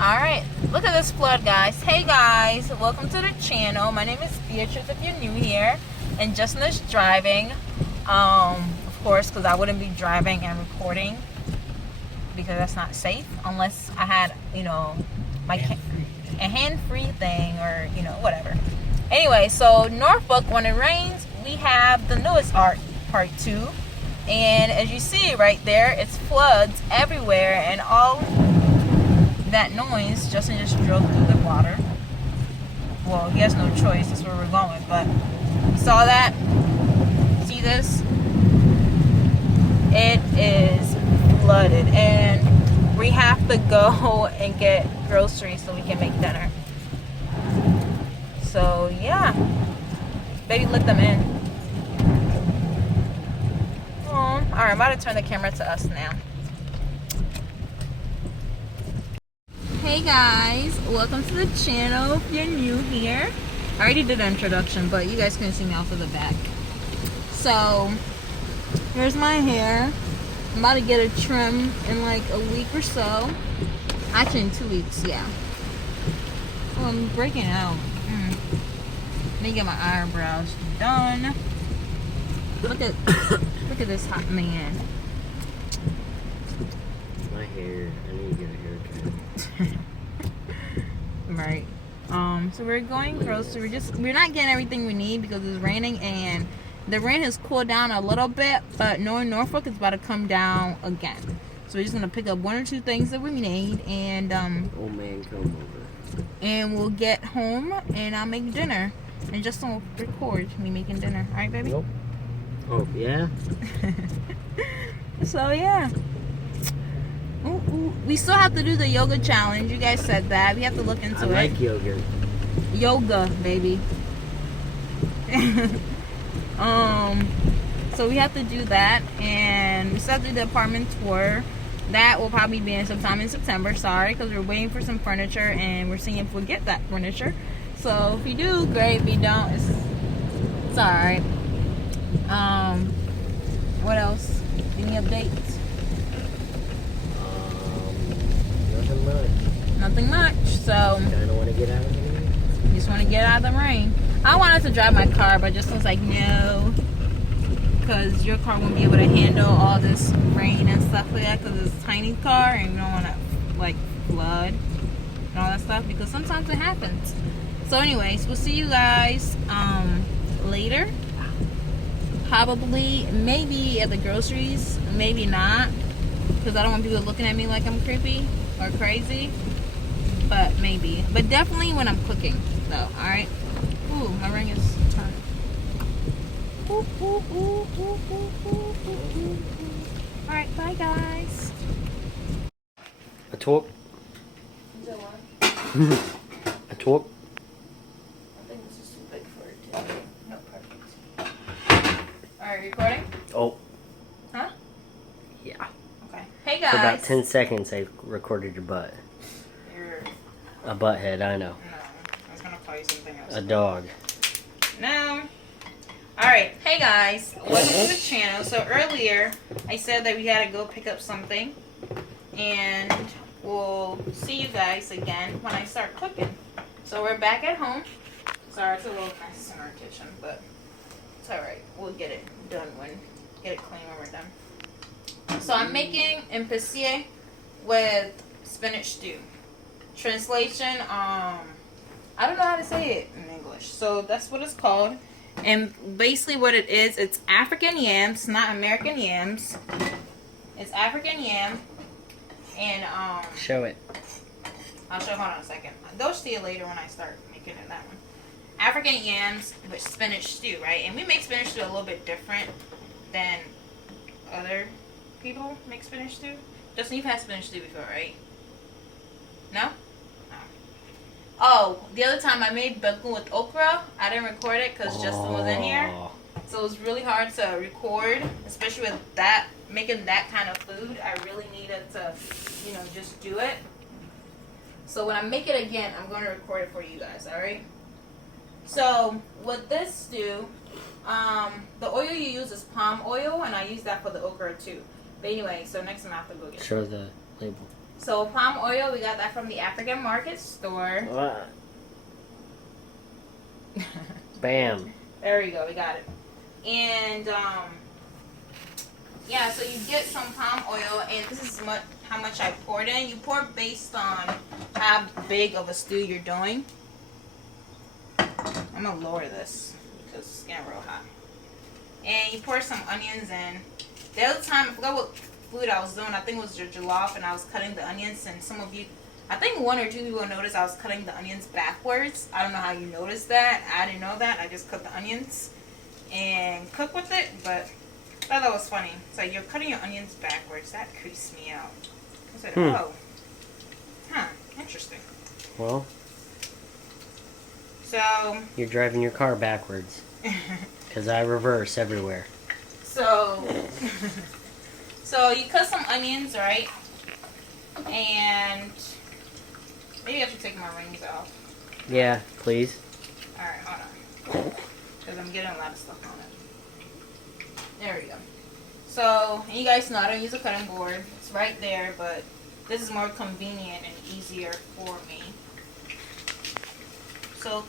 Alright, look at this flood, guys. Hey guys, welcome to the channel. My name is Beatrice if you're new here. And justbee'n'us driving. Of course, because I wouldn't be driving and recording because that's not safe unless I had, my a hand-free thing or, whatever. Anyway, so Norfolk, when it rains, we have the newest art part 2. And as you see right there, it's floods everywhere and all that noise. Justin just drove through the water. Well, he has no choice, that's where we're going, but you saw that? See this? It is flooded and we have to go and get groceries so we can make dinner. So yeah, baby, let them in. Alright, I'm about to turn the camera to us now. Hey guys, welcome to the channel if you're new here. I already did the introduction, but you guys can see me off of the back. So, here's my hair. I'm about to get a trim in like a week or so. Actually in 2 weeks, yeah. Oh, I'm breaking out. Let me get my eyebrows done. Look at this hot man. My hair, I need to get a haircut. Right. So we're going grocery. We're not getting everything we need because it's raining and the rain has cooled down a little bit, but knowing Norfolk is about to come down again. So we're just gonna pick up 1 or 2 things that we need and Old man come over. and we'll get home and I'll make dinner. And just don't record me making dinner. Alright, baby? Nope. Oh, yeah? So yeah. Ooh. We still have to do the yoga challenge. You guys said that. We have to look into it. I like yogurt. Yoga, baby. So we have to do that, and we still have to do the apartment tour. That will probably be in sometime in September. Sorry, because we're waiting for some furniture, and we're seeing if we'll get that furniture. So if you do, great. If you don't, it's alright. What else? Any updates? Nothing much. Nothing much. So Kinda wanna get out of here. you just want to get out of the rain. I wanted to drive my car, but Justin was like, no, because your car won't be able to handle all this rain and stuff like that because it's a tiny car and you don't want to like flood and all that stuff because sometimes it happens. So anyways, we'll see you guys later. Probably, maybe at the groceries, maybe not, because I don't want people looking at me like I'm creepy or crazy, but maybe. But definitely when I'm cooking though. Alright. Ooh, my ring is turned. Alright, bye guys. A talk? Is that what? A talk? I think this is too big for it too. No, perfect. Alright, recording? Oh. Huh? Yeah. Okay. Hey guys. For about 10 seconds I recorded your butt. You're... A butt head, I know. No, I was gonna call you something else. A dog. No. Alright, hey guys. Welcome to the channel. So earlier, I said that we had to go pick up something. And we'll see you guys again when I start cooking. So we're back at home. Sorry, it's a little mess in our kitchen, but it's alright. We'll get it done get it clean when we're done. So I'm making Ampesie with spinach stew. Translation, I don't know how to say it in English. So that's what it's called. And basically what it is, it's African yams, not American yams. It's African yam. And Show it. I'll show, hold on a second. They'll see it later when I start making it that one. African yams with spinach stew, right? And we make spinach stew a little bit different than other people make spinach stew. Justin, you've had spinach stew before, right? No? Oh, the other time I made bagoong with okra, I didn't record it because Justin was in here. So it was really hard to record, especially with that, making that kind of food. I really needed to, just do it. So when I make it again, I'm going to record it for you guys, alright? So with this stew, the oil you use is palm oil, and I use that for the okra too. But anyway, so next time I have to go get it. Show the label. So palm oil, we got that from the African market store. What? Bam. There we go, we got it. And yeah, so you get some palm oil, and this is how much I poured in. You pour based on how big of a stew you're doing. I'm gonna lower this because it's getting real hot. And you pour some onions in. The other time, I forgot what food I was doing. I think it was your jollof, and I was cutting the onions. And some of you, I think one or two people noticed I was cutting the onions backwards. I don't know how you noticed that. I didn't know that. I just cut the onions and cook with it, but I thought that was funny. So you're cutting your onions backwards. That creeps me out. I said, oh, interesting. Well, so you're driving your car backwards. Because I reverse everywhere. So, so you cut some onions, right? And maybe I should take my rings off. Yeah, please. Alright, hold on. Because I'm getting a lot of stuff on it. There we go. So, you guys know I don't use a cutting board. It's right there, but this is more convenient and easier for me. So,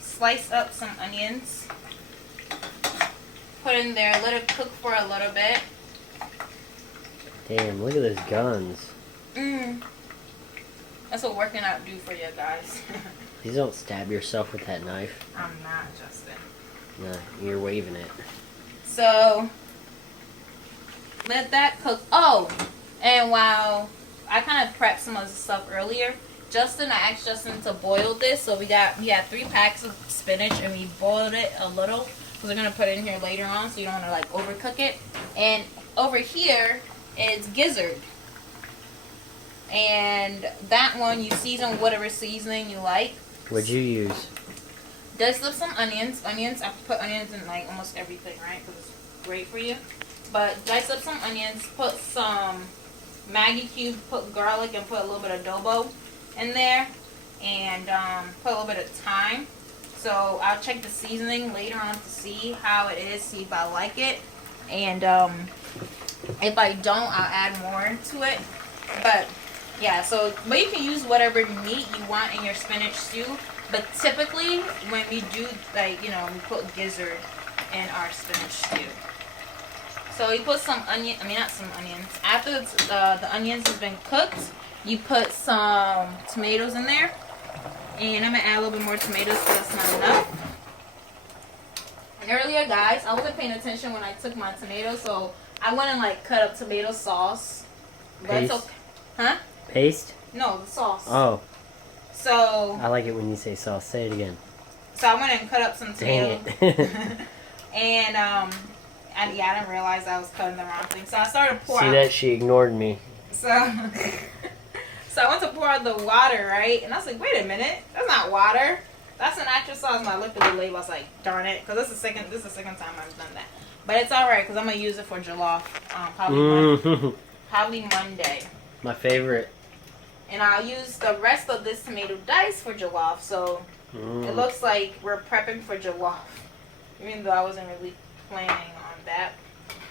slice up some onions. Put in there, let it cook for a little bit. Damn, look at those guns. That's what working out do for you guys. Please don't stab yourself with that knife. I'm not, Justin. No, you're waving it. So, let that cook. Oh, and while I kind of prepped some of the stuff earlier, I asked Justin to boil this. So we had 3 packs of spinach, and we boiled it a little. Because we're going to put it in here later on, so you don't want to like overcook it. And over here is gizzard. And that one you season whatever seasoning you like. What'd you use? Dice up some onions. I put onions in like almost everything, right? Because it's great for you. But dice up some onions, put some Maggi cube, put garlic, and put a little bit of adobo in there. And put a little bit of thyme. So I'll check the seasoning later on to see how it is, see if I like it. And if I don't, I'll add more to it. But yeah, but you can use whatever meat you want in your spinach stew. But typically, when we do, like, we put gizzard in our spinach stew. So you put not some onions. After the onions has been cooked, you put some tomatoes in there. And I'm going to add a little bit more tomatoes because that's not enough. And earlier, guys, I wasn't paying attention when I took my tomatoes, so I went and, like, cut up tomato sauce. Paste? Okay. Huh? Paste? No, the sauce. Oh. So. I like it when you say sauce. Say it again. So I went and cut up some tomatoes. Dang it. And, I didn't realize I was cutting the wrong thing. So I started pouring. See that? She ignored me. So I went to pour out the water, right? And I was like, wait a minute. That's not water. That's an actual sauce. And I looked at the label. I was like, darn it. Because this is the second time I've done that. But it's all right because I'm going to use it for jollof probably Monday. My favorite. And I'll use the rest of this tomato dice for jollof. So it looks like we're prepping for jollof. Even though I wasn't really planning on that.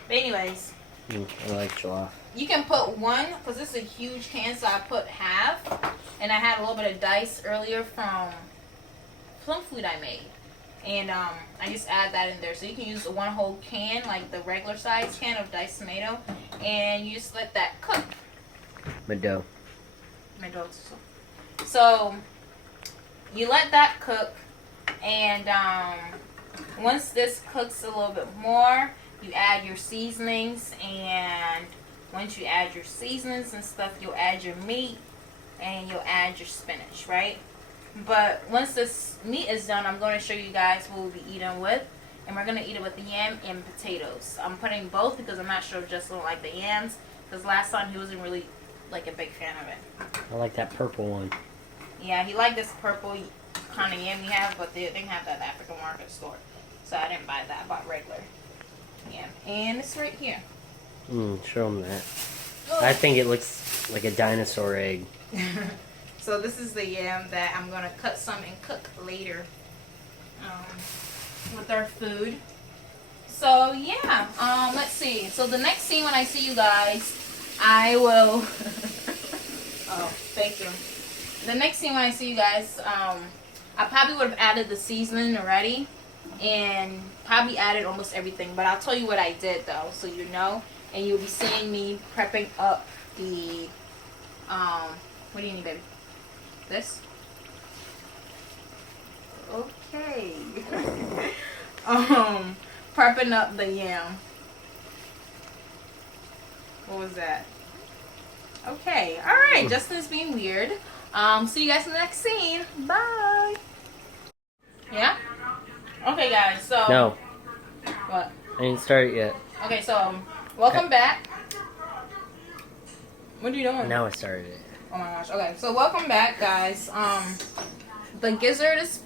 But anyways. I like jollof. You can put one, because this is a huge can, so I put half. And I had a little bit of dice earlier from some food I made. And I just add that in there. So you can use one whole can, like the regular size can of diced tomato. And you just let that cook. Mado. So you let that cook. And once this cooks a little bit more, you add your seasonings, and once you add your seasonings and stuff, you'll add your meat and you'll add your spinach, right? But once this meat is done, I'm going to show you guys what we'll be eating with. And we're going to eat it with the yam and potatoes. I'm putting both because I'm not sure if Justin will like the yams. Because last time he wasn't really like a big fan of it. I like that purple one. Yeah, he liked this purple kind of yam we have, but they didn't have that at the African market store. So I didn't buy that. I bought regular yam. And it's right here. Show them that. Oh. I think it looks like a dinosaur egg. So this is the yam that I'm going to cut some and cook later with our food. So yeah, let's see. So the next scene when I see you guys I will. Oh, thank you. The next thing when I see you guys, I probably would have added the seasoning already, and probably added almost everything. But I'll tell you what I did though, so you know, and you'll be seeing me prepping up the. What do you need, baby? This. Okay. Prepping up the yam. What was that? Okay. All right. Justin's being weird. See you guys in the next scene. Bye. Yeah. Okay, guys. So. No. What? I didn't start it yet. Okay. So, welcome back. What are you doing? Now I started it. Oh my gosh. Okay. So, welcome back, guys. The gizzard is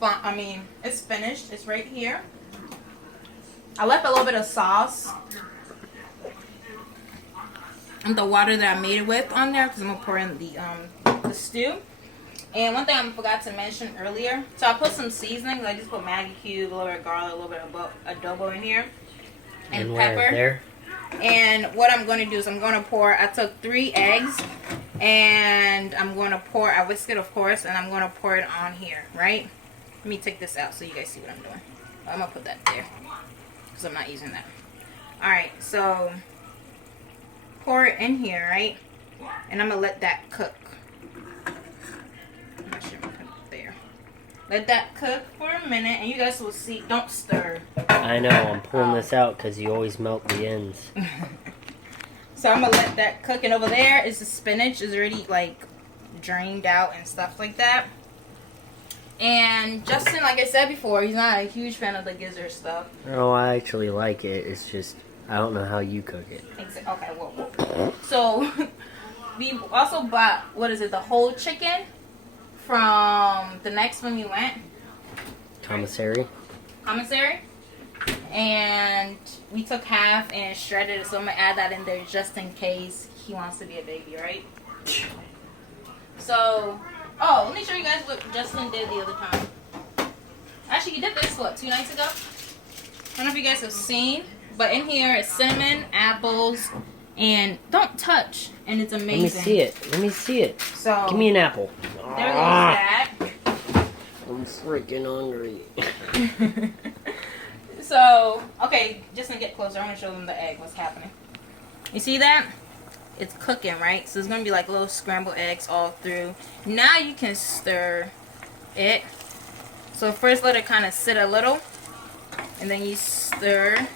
it's finished. It's right here. I left a little bit of sauce and the water that I made it with on there because I'm gonna pour in the stew. And one thing I forgot to mention earlier, so I put some seasonings. I just put Maggi cube, a little bit of garlic, a little bit of adobo in here, and pepper. There? And what I'm going to do is I'm going to pour. I took 3 eggs, and I'm going to pour. I whisk it, of course, and I'm going to pour it on here. Right? Let me take this out so you guys see what I'm doing. I'm gonna put that there because I'm not using that. All right, so pour it in here, right? And I'm gonna let that cook. I'm not sure I'm gonna put it there. Let that cook for a minute, and you guys will see. Don't stir. I know. I'm pulling this out because you always melt the ends. So I'm gonna let that cook, and over there is the spinach. Is already like drained out and stuff like that. And Justin, like I said before, he's not a huge fan of the gizzard stuff. Oh, I actually like it. It's just I don't know how you cook it. Okay, whoa. So we also bought the whole chicken from the next one we went. Commissary. And we took half and shredded it, so I'm gonna add that in there just in case he wants to be a baby, right? So, let me show you guys what Justin did the other time. Actually, he did this, 2 nights ago? I don't know if you guys have seen, but in here is cinnamon, apples, and don't touch, and it's amazing. Let me see it. So, give me an apple. There goes that. I'm freaking hungry. So, okay, just to get closer, I'm going to show them the egg, what's happening. You see that? It's cooking, right? So it's going to be like little scrambled eggs all through. Now you can stir it. So first let it kind of sit a little. And then you stir.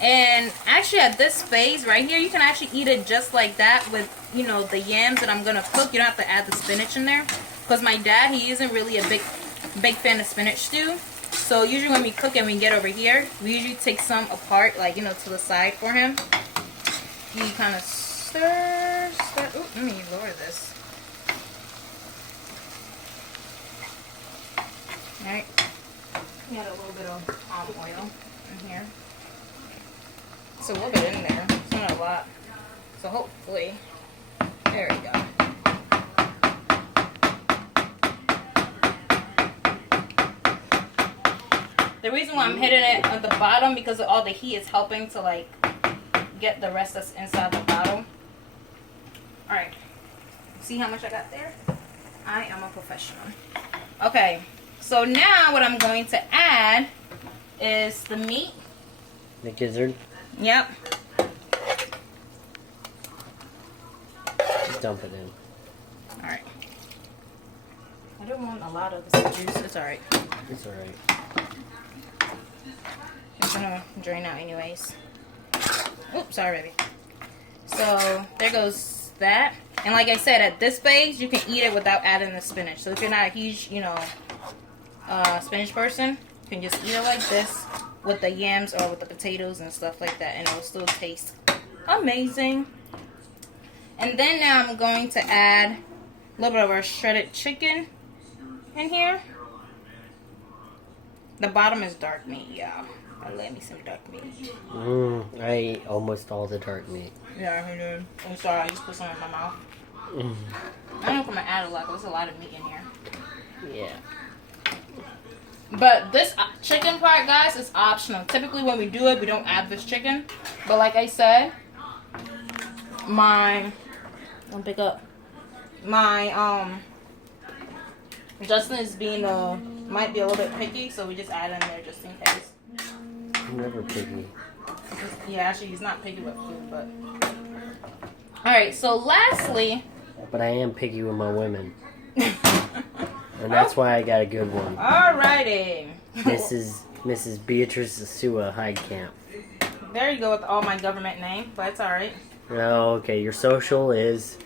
And actually at this phase right here, you can actually eat it just like that with, the yams that I'm going to cook. You don't have to add the spinach in there. Because my dad, he isn't really a big fan of spinach stew. So usually when we cook and we get over here, we usually take some apart, like, to the side for him. He kind of stirs. Ooh, let me lower this. Alright. We got a little bit of olive oil in here. It's a little bit in there. It's not a lot. So hopefully. There we go. The reason why I'm hitting it at the bottom because all the heat is helping to like get the rest that's inside the bottom. Alright. See how much I got there? I am a professional. Okay. So now what I'm going to add is the meat. The gizzard? Yep. Just dump it in. Alright. I don't want a lot of this juice. It's alright. It's alright. It's gonna drain out anyways. Oops, sorry, baby. So there goes that. And like I said, at this phase, you can eat it without adding the spinach. So if you're not a huge, spinach person, you can just eat it like this with the yams or with the potatoes and stuff like that, and it will still taste amazing. And then now I'm going to add a little bit of our shredded chicken in here. The bottom is dark meat, y'all. I love me some dark meat. I ate almost all the dark meat. Yeah, I did. I'm sorry, I just put some in my mouth. I don't know if I'm gonna add a lot, because there's a lot of meat in here. Yeah. But this chicken part, guys, is optional. Typically when we do it, we don't add this chicken. But like I said, Don't pick up. Justin is being might be a little bit picky, so we just add in there just in case. I'm never picky. Yeah, actually, he's not picky with food, but. Alright, so lastly. But I am picky with my women. And that's why I got a good one. Alrighty. Mrs. Beatrice Asua Heidkamp. There you go with all my government name, but it's alright. Oh, okay. Your social is.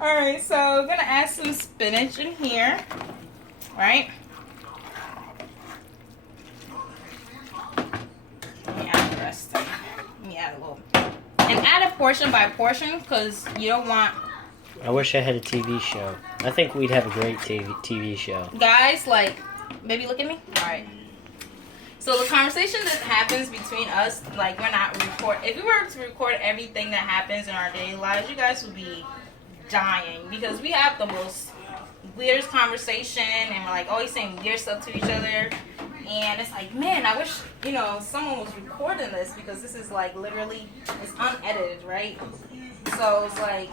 Alright, so I'm gonna add some spinach in here. Right? Let me add the rest. Let me add a little. And add it portion by portion because you don't want. I wish I had a TV show. I think we'd have a great TV show. Guys, like, baby, look at me. Alright. So the conversation that happens between us, like, we're not if we were to record everything that happens in our daily lives, you guys would be dying because we have the most weirdest conversation and we're like always saying weird stuff to each other, and it's like, man, I wish someone was recording this because this is like literally it's unedited, right? So it's like,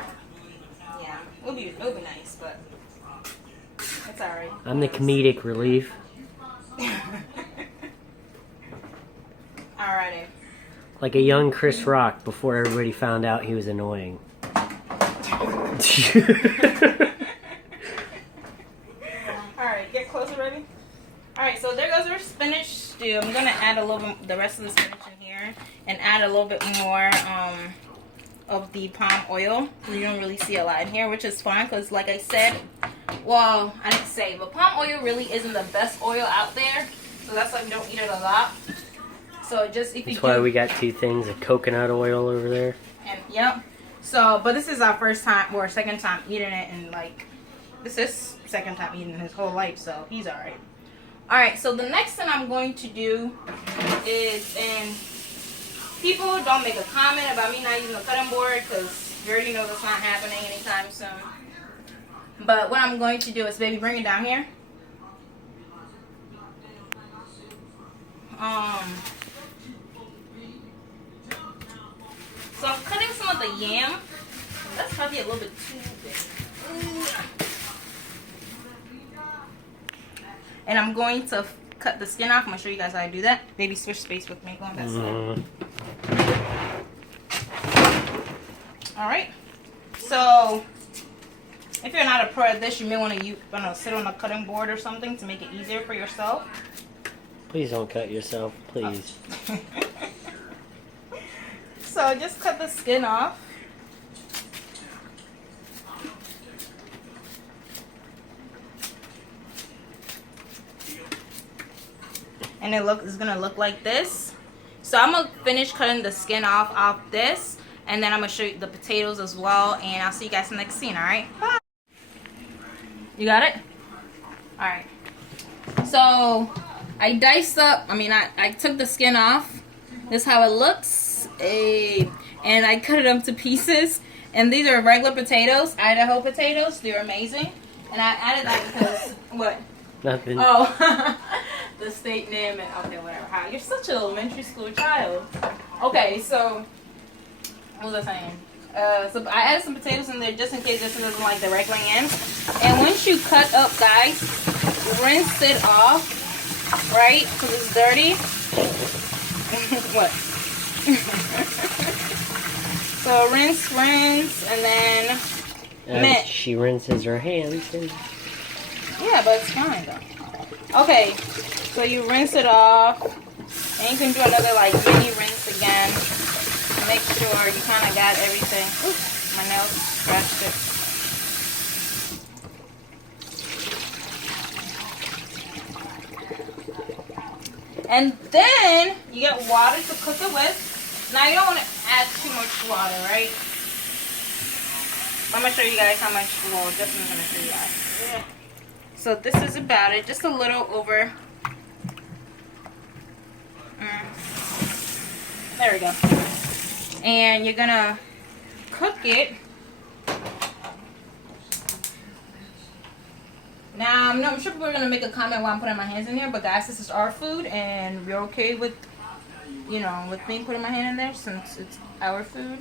yeah, it'll be nice, but it's alright. I'm the comedic relief. Alrighty. Like a young Chris Rock before everybody found out he was annoying. Alright, get close already. Alright, so there goes our spinach stew. I'm gonna add a little bit the rest of the spinach in here and add a little bit more of the palm oil. You don't really see a lot in here, which is fine because, like I said, well, I didn't say, but palm oil really isn't the best oil out there, so that's why we don't eat it a lot. So just if you That's why we got two things of coconut oil over there. And yep. So, but this is our first time or second time eating it, and like this is second time eating his whole life, so he's alright. Alright, so the next thing I'm going to do is, and people don't make a comment about me not using a cutting board because you already know that's not happening anytime soon. But what I'm going to do is, baby, bring it down here. So I'm cutting some of the yam. That's probably a little bit too big. And I'm going to cut the skin off. I'm going to show you guys how I do that. Baby, switch space with me. Go on that side. Alright. So, if you're not a pro at this, you may want to sit on a cutting board or something to make it easier for yourself. Please don't cut yourself, please. So just cut the skin off. And it's gonna look like this. So I'm gonna finish cutting the skin off this, and then I'm gonna show you the potatoes as well, and I'll see you guys in the next scene, alright? Bye. You got it? Alright. So I diced up, I took the skin off. This is how it looks. And I cut it up to pieces. And these are regular potatoes, Idaho potatoes. They're amazing. And I added that because, what? Nothing. Oh, the state name and, okay, whatever. Hi, you're such an elementary school child. Okay, so, what was I saying? So I added some potatoes in there just in case Justin doesn't like the regular yams. And once you cut up, guys, rinse it off, right? Because it's dirty. What? So rinse, and then she rinses her hands. And... yeah, but it's fine though. Okay, so you rinse it off, and you can do another like mini rinse again. Make sure you kind of got everything. Oops, my nails scratched it. And then you get water to cook it with. Now you don't want to add too much water, right? I'm going to show you guys how much, well, Justin's going to show you guys. Yeah. So this is about it, just a little over. There we go. And you're going to cook it. Now, I'm sure people are going to make a comment while I'm putting my hands in here, but guys, this is our food, and we're okay with you know, with me putting my hand in there since it's our food.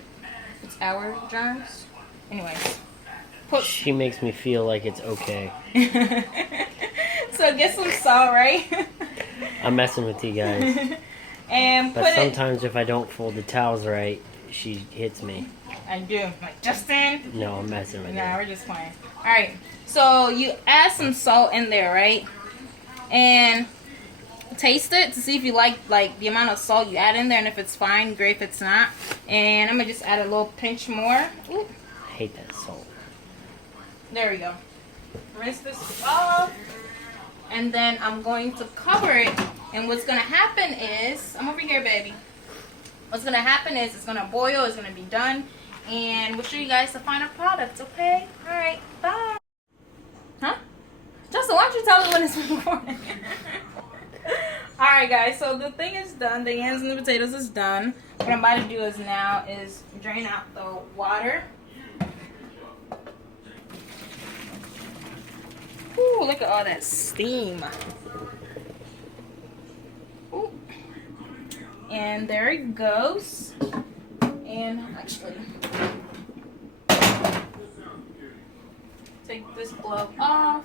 It's our germs. Anyways. She makes me feel like it's okay. So get some salt, right? I'm messing with you guys. And but sometimes if I don't fold the towels right, she hits me. I do. Like, Justin. No, I'm messing with you. Nah, we're just playing. Alright. So you add some salt in there, right? And taste it to see if you like the amount of salt you add in there, and if it's fine, great. If it's not, and I'm gonna just add a little pinch more. Ooh. I hate that salt. There we go. Rinse this off, and then I'm going to cover it. And what's gonna happen is, I'm over here, baby. What's gonna happen is it's gonna boil. It's gonna be done, and we'll show you guys the final product. Okay? All right. Bye. Huh? Justin, why don't you tell me when it's recording? Alright guys, so the thing is done. The yams and the potatoes is done. What I'm about to do is now is drain out the water. Ooh, look at all that steam. Ooh. And there it goes. And actually, take this glove off.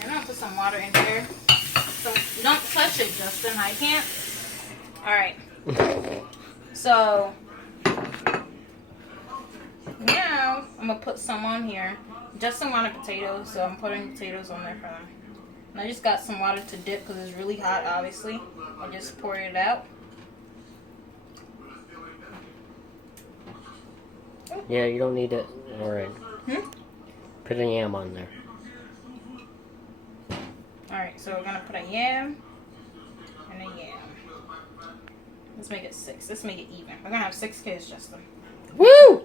And I'm gonna put some water in there. So don't touch it, Justin. I can't. Alright. So now I'm gonna put some on here. Justin wanted potatoes, so I'm putting potatoes on there for them. And I just got some water to dip because it's really hot, obviously. I just poured it out. Yeah, you don't need it. Alright. Put a yam on there. Alright, so we're gonna put a yam and a yam. Let's make it 6. Let's make it even. We're gonna have 6 kids, Justin. Woo!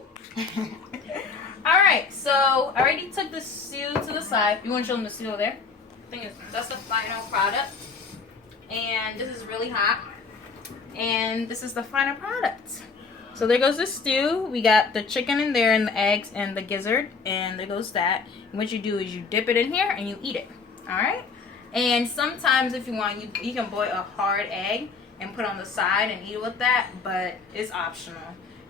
Alright, so I already took the stew to the side. You want to show them the stew over there? That's the final product. And this is really hot. And this is the final product. So there goes the stew. We got the chicken in there and the eggs and the gizzard. And there goes that. And what you do is you dip it in here and you eat it. Alright? And sometimes if you want, you can boil a hard egg and put on the side and eat it with that. But it's optional.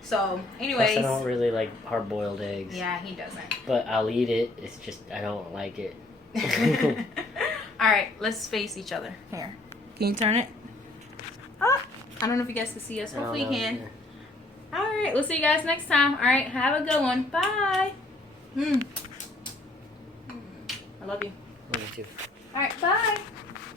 So, anyways. Plus, I don't really like hard-boiled eggs. Yeah, he doesn't. But I'll eat it. It's just, I don't like it. Alright, let's face each other. Here. Can you turn it? Oh, I don't know if you guys can see us. Hopefully you can. Alright, we'll see you guys next time. Alright, have a good one. Bye. I love you. Love you too. Alright, bye.